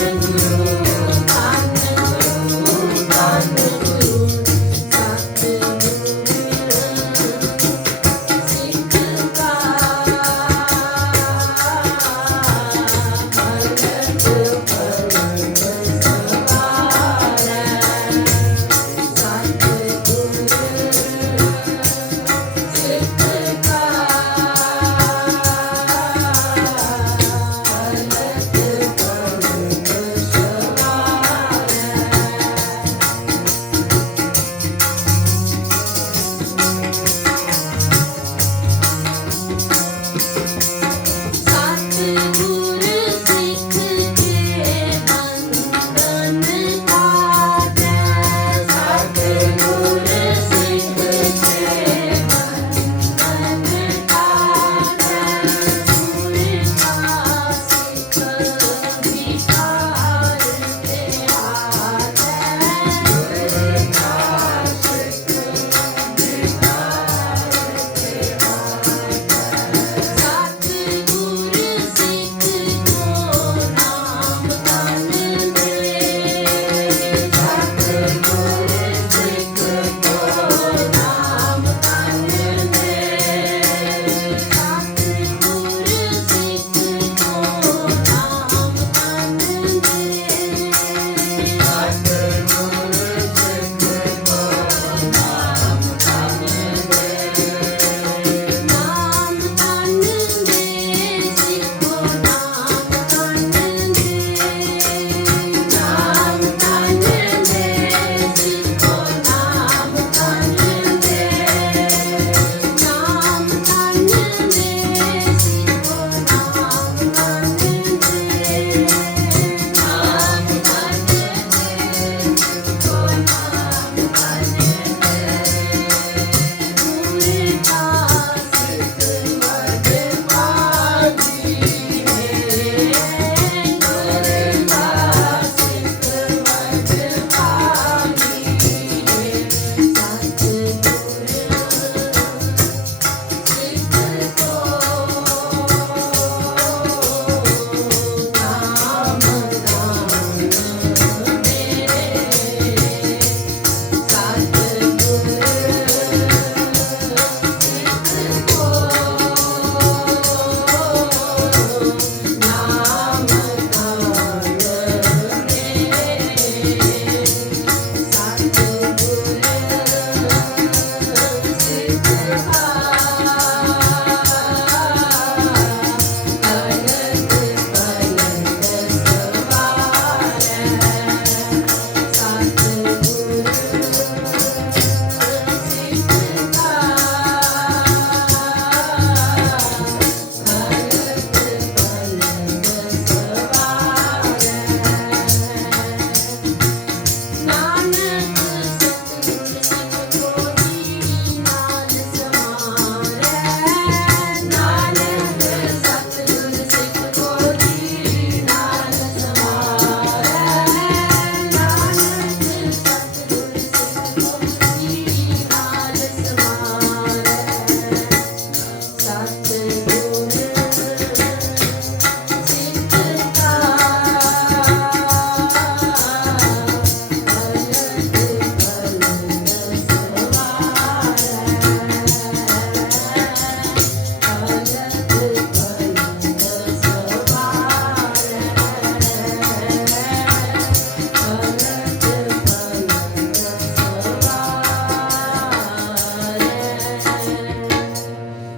Guru.